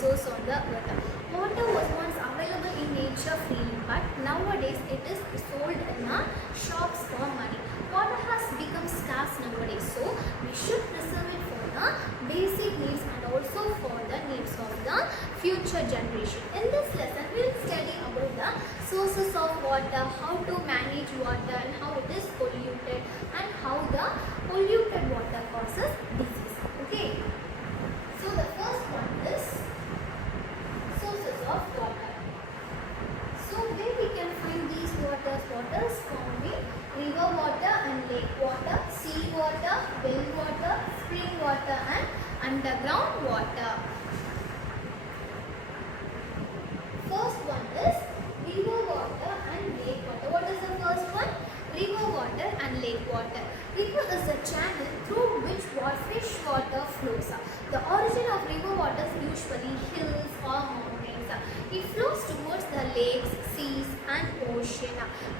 resource on the earth. Water was once available in nature freely, but nowadays it is sold in shops for money. Water has become scarce nowadays, so we should preserve it for the basic needs and also for the needs of the future generation. In this lesson, we will study about the sources of water, how to manage water and how it is polluted and how the polluted water causes disease. Okay. So the first one is sources of water. So where we can find these waters? Waters found in river water and lake water, sea water, well water, spring water and underground water. First one is river water and lake water. What is the first one? River water and lake water. River is a channel through which fresh water flows. The origin of river water is usually hills or mountains. It flows towards the lakes, seas and ocean.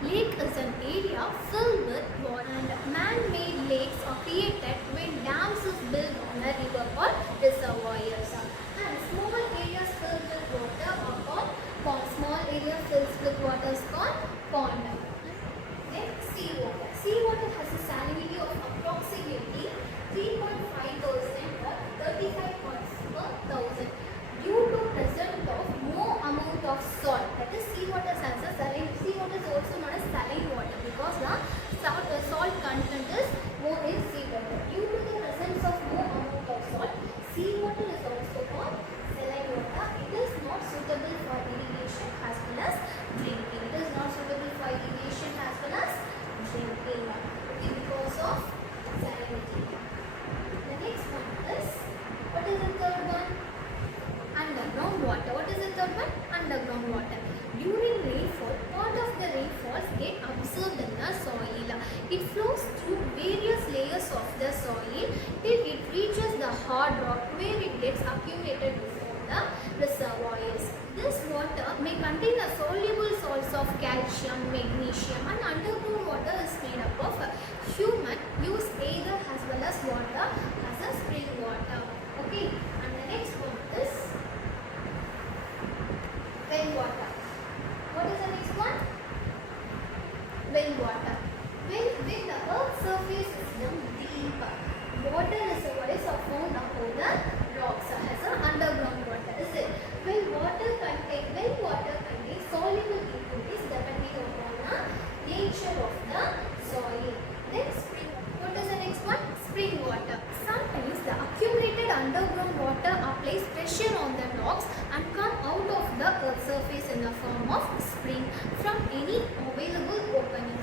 Lake is an area filled with water, and man-made lakes are created when dams is built on a river called reservoirs. And small areas filled with water are called pond. Small area filled with water is called pond. Then sea water. Sea water has a salinity of approximately 3.5% or 35 parts per thousand due to presence of more amount of salt. That is, sea water has a saline. Sea water is also known as saline water because the salt content is more in sea water. Due to the presence of more amount of salt, sea water is also called saline water. It is not suitable for irrigation as well as drinking. It is not suitable for irrigation as well as drinking because of salinity. The next one is, what is the third one? Underground water. What is the third one? Underground water. During rainfall, part of the rainfalls get absorbed in the soil. It flows through various layers of the soil till it reaches the hard rock where it gets accumulated before the reservoirs. This water may contain the soluble salts of calcium, magnesium, and underground water is made up of human use either as well as water as a spring water. Okay, and the next one is well water. What is the next one? Well water. When the earth's surface is deep, water reservoirs are found above the rocks as an underground water. Is it? Well water contains soluble impurities depending upon the nature of the soil. Then spring. What is the next one? Spring water. Sometimes the accumulated underground water applies pressure on the rocks and come out of the earth's surface in the form of spring from any available openings.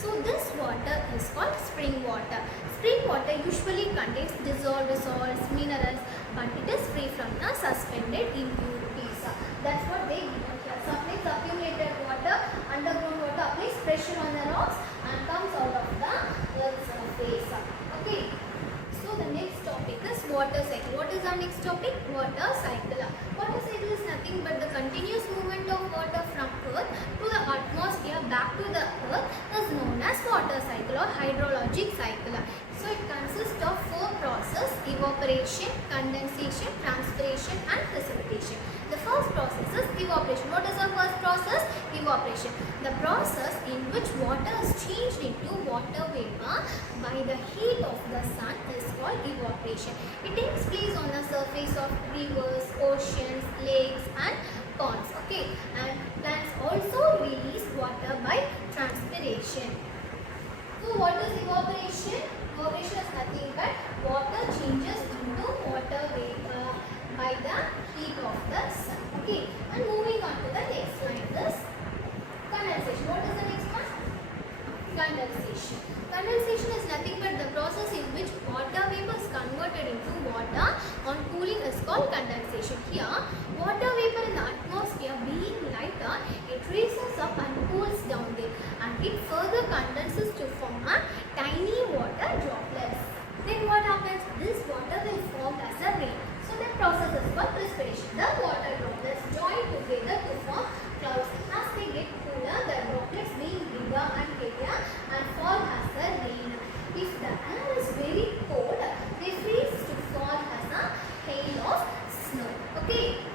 So this water is called spring water. Spring water usually contains dissolved salts, minerals, but it is free from the suspended impurities. That's what they give here. Sometimes accumulated water, underground water applies pressure on the rocks and comes out of the earth's surface. Okay. So the next topic is water cycle. What is our next topic? Water cycle. Water cycle is nothing but the continuous movement of water from earth to the atmosphere back to the earth is known as water cycle or hydrologic cycle. So it consists of four processes: evaporation, condensation, transpiration and precipitation. The first process is evaporation. What is the first process? Evaporation. The process in which water is changed into water vapor by the heat of the sun is called evaporation. It takes place on the surface of rivers, oceans, lakes and ponds. Okay, and plants also release water by transpiration. So what is evaporation? Evaporation is nothing but water changes into water vapor by the heat of the sun. Okay, and moving on to the next line is condensation. What is the next one? Condensation. Condensation is nothing but the process in which water vapor is converted into water on cooling is called condensation. Here, water vapor in the atmosphere being lighter, it raises up and cools down there and it further condenses to form a tiny water droplets. Then what happens? This water will form as a rain. So that process is called precipitation. The water droplets join together to form clouds. As they get cooler, the droplets being bigger and heavier and fall as a rain. If the air is very cold, they freeze to fall as a hail of snow. Okay.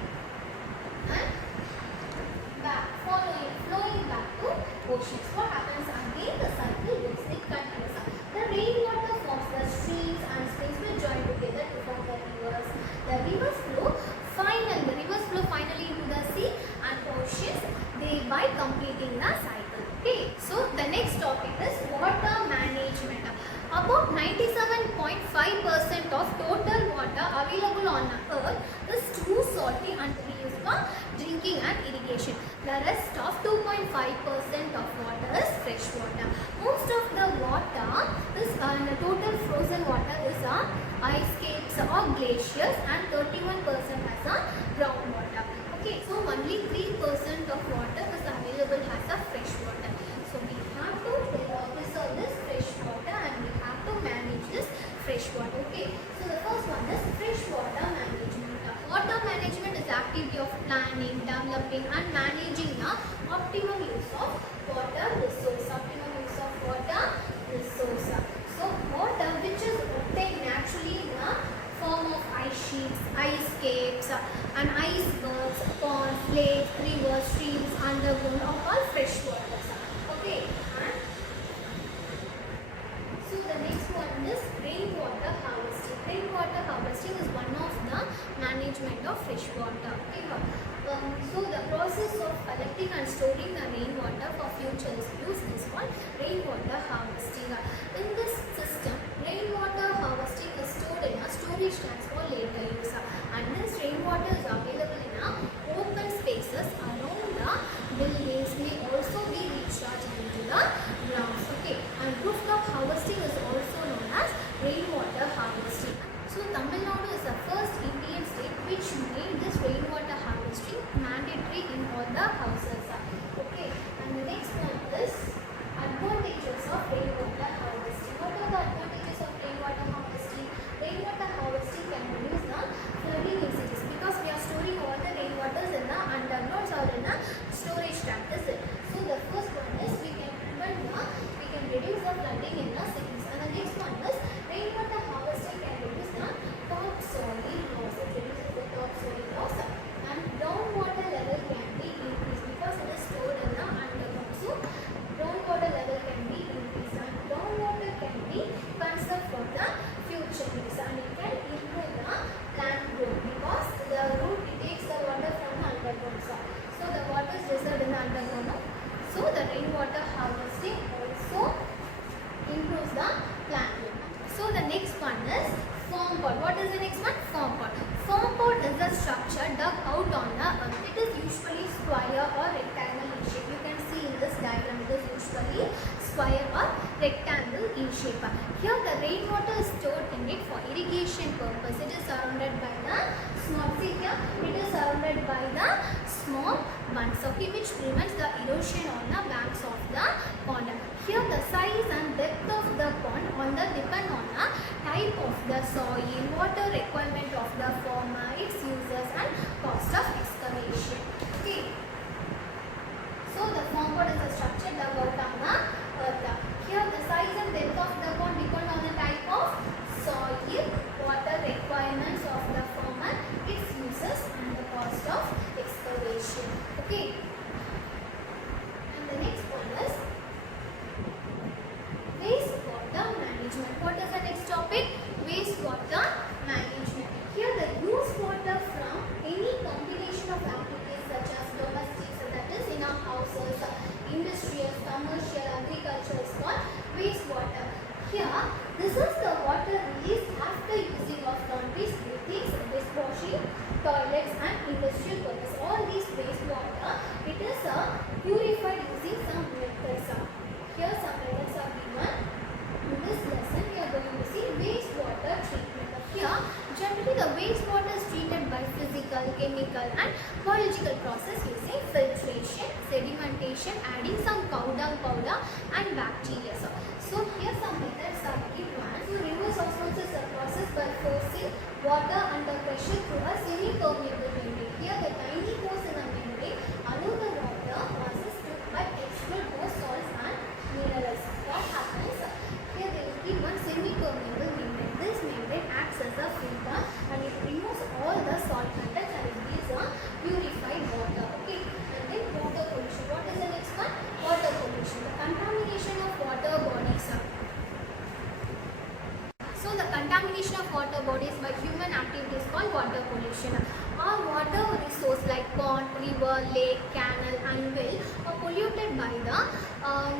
earth is too salty and to be used for drinking and irrigation. The rest of 2.5% of water is fresh water. Most of the water is total frozen water is ice caps or glaciers, and 31% has groundwater. Okay, so only 3% of water is available as a fresh water. So we have to preserve this fresh water and we have to manage this fresh water. Okay, so the first one is fresh water management. Water management is the activity of planning, developing and managing the optimum use of water resource. Optimum use of water resource. So water which is obtained naturally in the form of ice sheets, ice caps and icebergs, ponds, lakes, rivers, streams, underground are all fresh waters. Okay, and so the next one is rainwater harvesting. Rainwater harvesting is one of the management of fresh water. Okay, so the process of collecting and storing the rainwater for future use is called rainwater harvesting. In this system, rainwater harvesting is stored in a storage tanks for later use, and this rainwater is available in open spaces around the buildings, may also be recharged into the grounds. Okay, and rooftop harvesting is also known as rainwater harvesting. So Tamil Nadu is the first Indian state which made this rainwater harvesting mandatory in all the houses. Okay, and the next one is advantages of rainwater harvesting. What are the advantages of rainwater harvesting? Rainwater harvesting can reduce the flooding incidents because we are storing all the rainwaters in the undergrounds or in a storage tank. Is it? So the first one is we can reduce the flooding in the cities. And the next one is rainwater harvesting can reduce the topsoil loss. It reduces the topsoil loss, and groundwater level can be increased because it is stored in the underground. So groundwater level can be increased and groundwater can be conserved for the future use, and it can improve the plant growth because the root takes the water from the underground. So the water is reserved in the underground. So the rainwater harvesting also improves the plant growth. So the next one is foam pot. What is the next one? Foam pot. Foam pot is a structure dug out on the earth. It is usually square or rectangle in shape. You can see in this diagram it is usually square or rectangle in shape. Here the rainwater is stored in it for irrigation purpose. It is surrounded by the small, see here, it is surrounded by the small bunds, okay, which prevents the erosion on the banks of the pond. Here the size and depth of the pond depend on the type of the soil, water requirement of the farmer, its users and cost of excavation. Okay. So the foam pot is a structure dug out on the earth. Here the size and depth of the pond depend on the type of soil, water requirements of the farmer, its users and the cost of excavation. Okay. And the next one is wastewater management. What is the next topic? Wastewater management. Here the used water from any combination of activities such as domestic, so that is in our houses, industrial, commercial, agriculture is called wastewater. Here, this is the water released after using of laundries, bathing, dishwashing, toilets and industrial purpose. All these wastewater, it is purified using some methods. Here some methods are given. In this lesson, we are going to see wastewater treatment. Here, generally the wastewater is treated by physical, chemical and biological process using filtration, sedimentation, adding some cow dung powder and bacteria. So here some methods are given. So reverse osmosis is a process by forcing water under pressure through a semi-permeable membrane. Here the tiny pores in the membrane allow the water masses to exclude more salts and minerals. What happens? Here they will give one semi-permeable membrane. This membrane acts as a filter and it removes all the salt content and it gives a purified water. Okay. And then water pollution. What is the next one? Water pollution. The contamination of water bodies. So the contamination of water bodies by human activities called water pollution. Our water resource like pond, river, lake, canal and well are polluted by the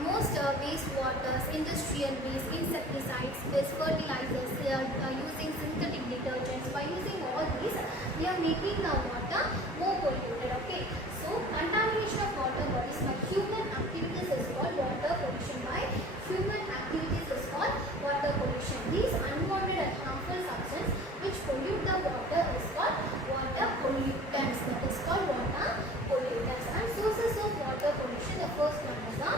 most wastewaters, industrial waste, insecticides, fertilizers, using synthetic detergents. By using all these, making the water more polluted. Okay, so contamination of water bodies by human activities is called water pollution. By human activities is called water pollution. These unwanted and harmful substances which pollute the water is called water pollutants. That is called water pollutants. And sources of water pollution, the first one is the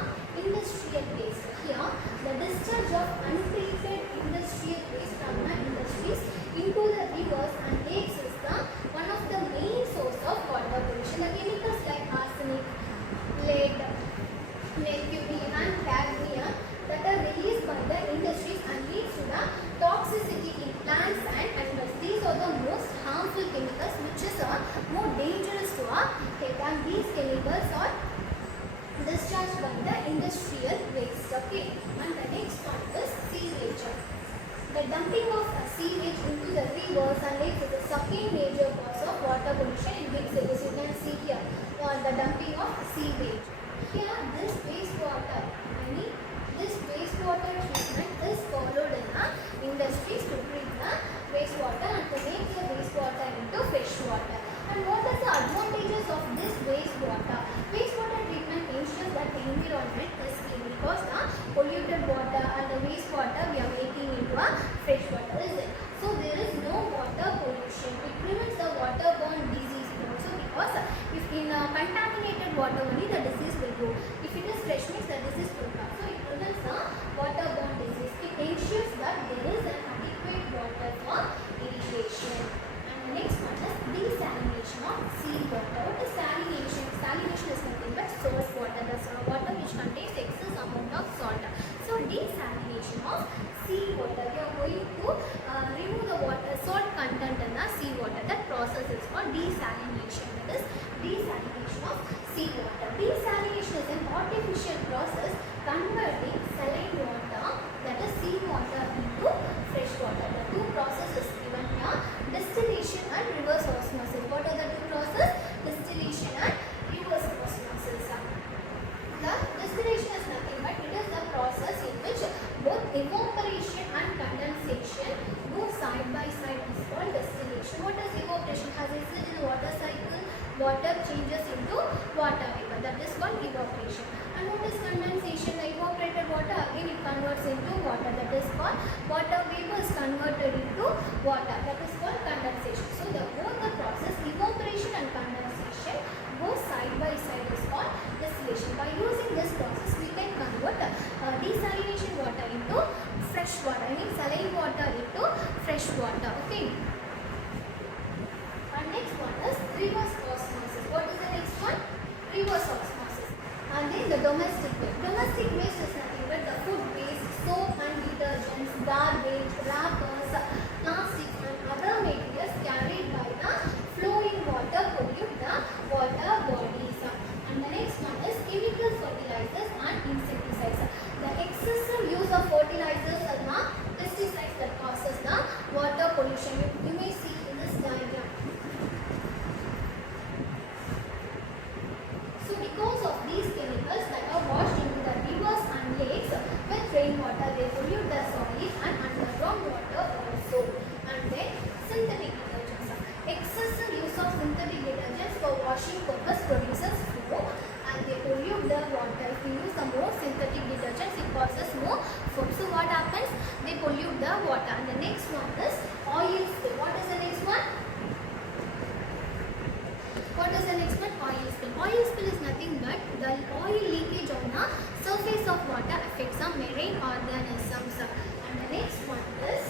industrial waste. Here, the discharge of untreated industrial waste from the industries into the rivers and lakes is the one of the main source of water pollution. The chemicals like arsenic, lead, mercury and cadmium that are released by the industries and leads to the toxicity in plants and animals. These are the most harmful chemicals which is more dangerous to our health, and these chemicals are discharged by the industrial waste. Okay, and the next one is sewage. The dumping of sewage into the rivers and lakes is the second major cause of water pollution in big cities. You can see here the dumping of sewage. Here, this wastewater, this wastewater treatment is followed in the industries to treat the wastewater and to make the wastewater into fresh water. And what are the advantages of this wastewater? Wastewater treatment ensures that the environment is clean because the polluted water and the wastewater we are making into a fresh water, is it? So there is no water pollution. It prevents the waterborne disease also, because if in contaminated water only the disease will go. If it is fresh means the disease will come. So it prevents the waterborne disease. It ensures that there is an adequate water for irrigation. And the next one is desalination of seawater. What is salination? Salination is nothing but salt water. The water which contains excess amount of salt. So desalination of seawater. We are going to remove the water salt content in the seawater. That process is called desalination. That is desalination of seawater. Desalination is an artificial process converting saline water, that is seawater, into fresh water. The two processes given here: distillation and reverse osmosis. What are the two processes? Distillation and reverse osmosis. The distillation is nothing but it is the process in which both evaporation and condensation go side by side. Is called distillation. What is evaporation? As I said, in the water cycle, water changes into water vapor. That is called evaporation. And what is condensation? The evaporated water again it converts into water. That is called water vapor is converted into water. That is called condensation. So both the process evaporation and condensation go side by side is called distillation. By using this process we can convert desalination water into fresh water. I mean saline water into fresh water. Okay. And next one is reverse osmosis. What is the next one? Reverse osmosis. And then the domestic waste. Domestic waste is nothing but the food waste, soap and detergents, garbage, wrappers, plastics and other materials carried by the flowing water pollute the water bodies. And the next one is chemical fertilizers and insecticides. The excessive use of fertilizers and the pesticides that causes the water pollution. You may see in this diagram. So because of these chemicals that are washed into the rivers and lakes with rainwater, they pollute the soil and underground water also. And then synthetic detergents. Excessive use of synthetic detergents for washing purpose produces foam and they pollute the water. If you use the more synthetic detergents, it causes more foam. So what happens? They pollute the water. And the next one is oil spill. What is the next one? What is the next one? Oil spill. Oil spill is nothing but the oil leakage on the surface of water affects some marine organisms. And the next one is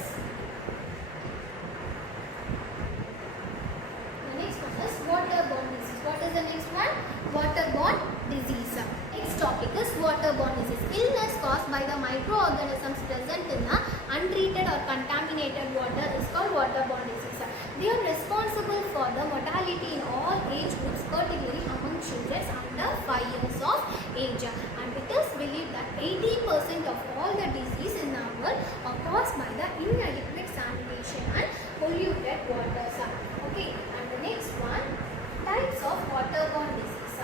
waterborne disease. What is the next one? Waterborne disease. Next topic is waterborne disease. Illness caused by the microorganisms present in the untreated or contaminated water is called waterborne disease. They are responsible for the mortality in all age groups, particularly among children under 5 years of age. And it is believed that 80% of all the diseases in the world are caused by the inadequate sanitation and polluted waters. Okay, and the next one, types of waterborne disease.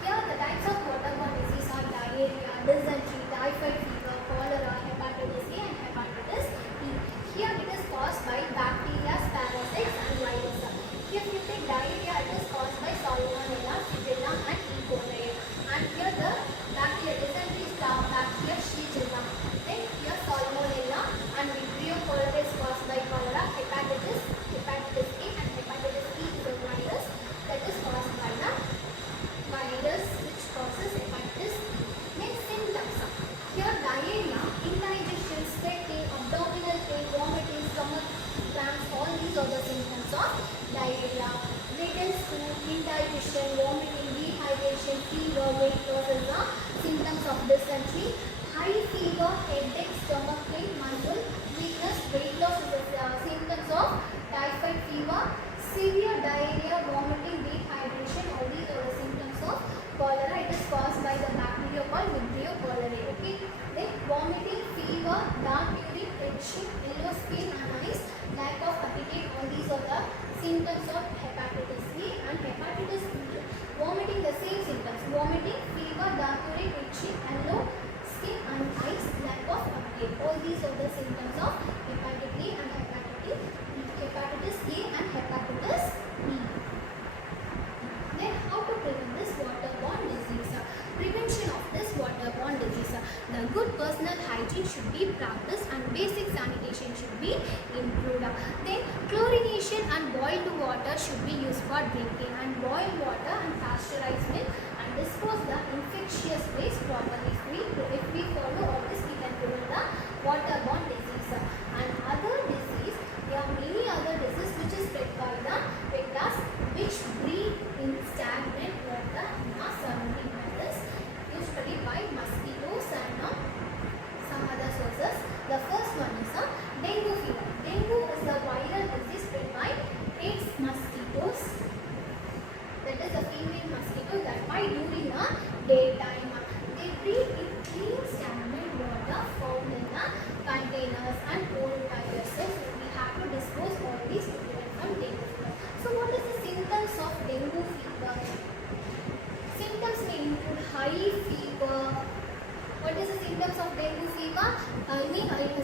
Here the types of waterborne disease are diarrhea, dysentery, typhoid fever, cholera, hepatitis A and hepatitis E. Here it is caused by bacteria, parasites and viruses. Here you diarrhea, written stool, indigestion, vomiting, dehydration, fever, weight loss is the symptoms of dysentery. High fever, headache, stomach pain, muscle weakness, weight loss is the symptoms of typhoid fever. Severe diarrhea, vomiting, dehydration, all these are the symptoms of cholera. It is caused by the bacteria called Vibrio cholerae. Okay. Then vomiting, fever, dark urine, itching, yellow skin and eyes, lack of appetite. All these are the symptoms of hepatitis B. And hepatitis B, vomiting, the same symptoms: vomiting, fever, dark urine, itching, yellow skin and eyes, lack of appetite. All these are the symptoms of hepatitis B and hepatitis A and hepatitis B. Then how to prevent this waterborne disease? Prevention of this waterborne disease. The good personal hygiene should be practiced and basic sanitation should be improved. Then chlorination and boiled water should be used for drinking, and boiled water and pasteurized milk, and dispose the infectious waste properly. If we follow all this, we can prevent the waterborne disease. And other disease, there are many other diseases which is spread by the vectors which breed in stagnant water in our surrounding areas, usually by mosquitoes and some other sources. The first one is dengue fever. Dengue is a viral disease spread by Aedes mosquitoes. That is a female mosquito that bite during the daytime. They breed in clean stagnant water found in the containers and old tires. So we have to dispose all these to prevent from dengue fever. So what is the symptoms of dengue fever? Symptoms may include high fever. What is the symptoms of dengue fever?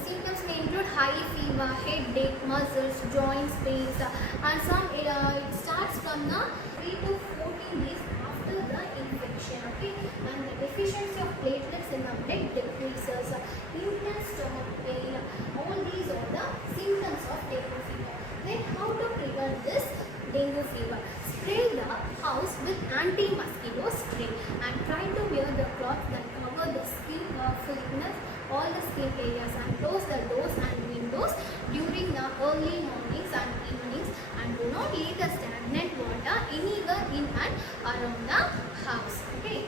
Symptoms may include high fever, headache, muscles, joints, pains, and some it starts from the 3 to 14 days after the infection. Okay, and the deficiency of platelets in the blood decreases, intense stomach pain. All these are the symptoms of dengue fever. Then how to prevent this dengue fever? Spray the house with anti-mosquito spray and try to wear the cloth that cover the skin thickness, all the skin areas, and close the doors and windows during the early mornings and evenings, and do not leave the stagnant water anywhere in and around the house. Okay.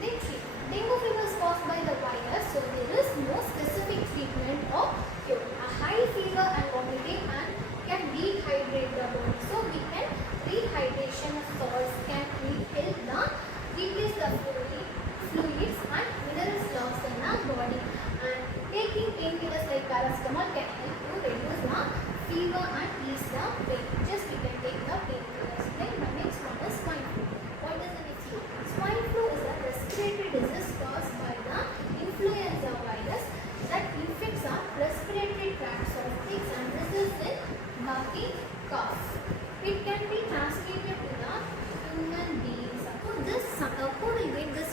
Then dengue fever is caused by the virus, so there is no specific treatment or cure. A high fever and vomiting and can dehydrate the body. So we can rehydration salts can help the replace the fluids and minerals lost in the body. And taking painkillers like paracetamol can help to reduce the fever and ease the pain. Just we can take the painkillers. Then the next one is swine flu. What is the next one? Swine flu is a respiratory disease caused by the influenza virus that infects our respiratory tracts of pigs and results in barking cough. It can be transmitted to the human beings. Who will get this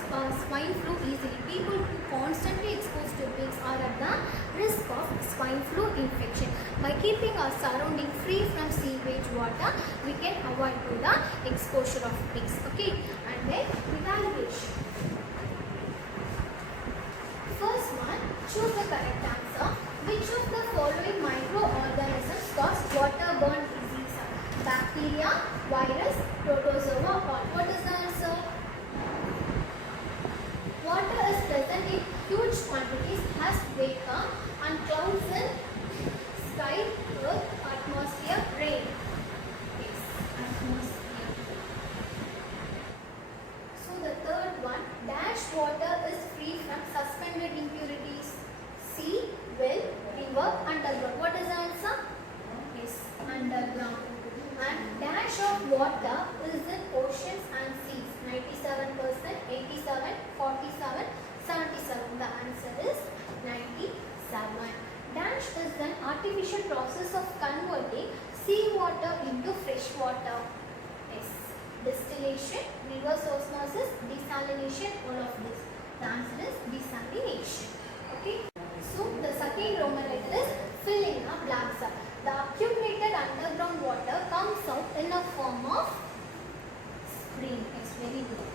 swine flu easily? People who constantly exposed to pigs are at the risk of swine flu infection. By keeping our surrounding free from sewage water, we can avoid to the exposure of pigs. Okay, and then evaluation. First one, choose the correct answer. Which of the following microorganisms cause waterborne disease? Bacteria, virus, protozoa, or what is the answer? Water is present in huge quantities as vapor and clouds in sky, earth, atmosphere, rain. Yes, atmosphere. So the third one, dash water is free from suspended impurities. Sea, well, river, underground. What is the answer? Yes, underground. And dash of water is in oceans and seas. 97%, 87, 47, 77. The answer is 97. Dash is an artificial process of converting seawater into fresh water. Yes. Distillation, reverse osmosis, desalination, all of this. The answer is desalination. Okay. So the second Roman letter is fill in the blanks. The accumulated underground water comes out in a form of spring. It's very good.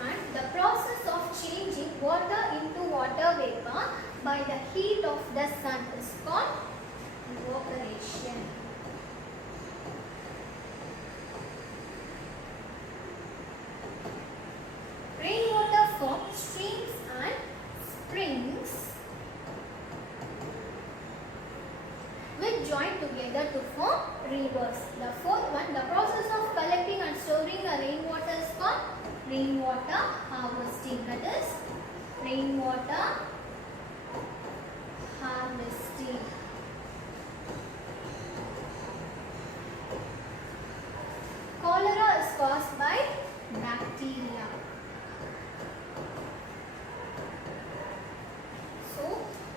And the process of changing water into water vapor by the heat heat of the sun is called evaporation. Rainwater from streams and springs which join together to form rivers. The fourth one, the process of collecting and storing the rainwater is called rainwater harvesting. That is rainwater harvesting. Cholera is caused by bacteria. So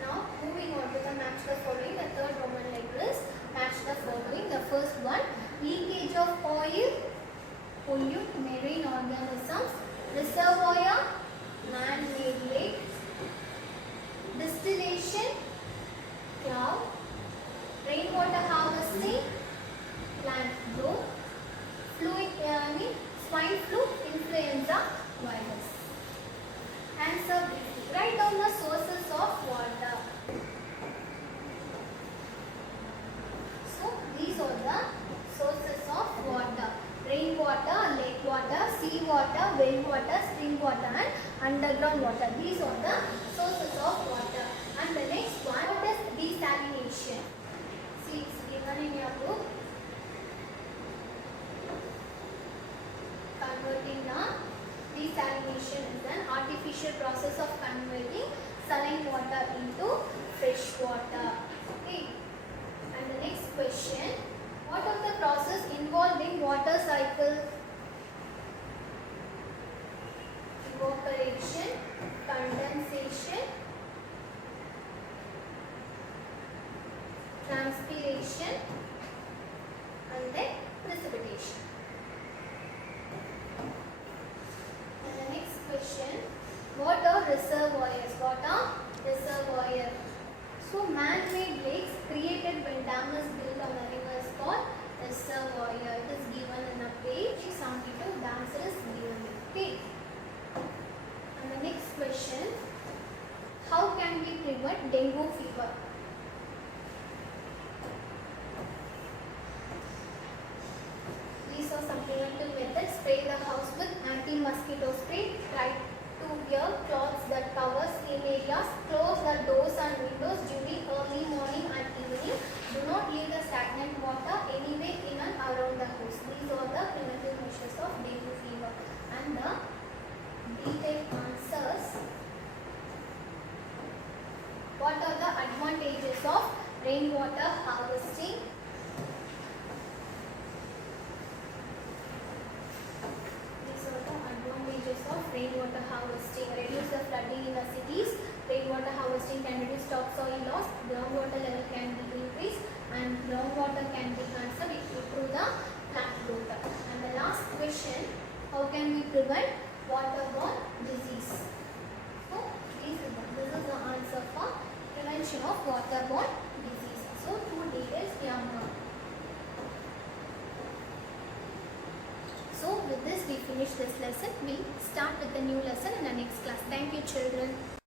now moving on to the match the following. The third Roman letter is match the following. The first one, leakage of oil, pollute marine organisms, reservoir, man-made lake, distillation, cloud, rainwater harvesting, plant growth, swine flu, influenza virus. Answer briefly. Write down the sources of water. So these are the sources of water: rainwater, lake water, sea water, well water, spring water, and underground water. These are the sources of water. And the next one, what is desalination? See, it's given in your book. Converting the desalination is an artificial process of converting saline water into fresh water. Okay. And the next question, what of the process involved in water cycle? Evaporation, condensation, transpiration, and then precipitation. And the next question, what are reservoirs? What are reservoirs? So man-made lakes created when dam is built on a river is called reservoir. It is given in a page 72. The answer is given. Okay. And the next question, how can we prevent dengue fever? These are some preventive methods. Spray the house with anti-mosquito spray. Try to wear cloths that cover skin areas. Close the doors and windows during early morning and evening. Do not leave the stagnant water anywhere in and around the house. These are the preventive measures of dengue fever. And the detailed answers. What are the advantages of rainwater harvesting? Of rainwater harvesting: reduce the flooding in the cities. Rainwater harvesting can reduce topsoil loss. Groundwater level can be increased, and groundwater can be conserved. It will improve the plant growth. And the last question: how can we prevent waterborne disease? So this is the answer for prevention of waterborne disease. So two details we are now. So with this we finish this lesson. We start with the new lesson in the next class. Thank you, children.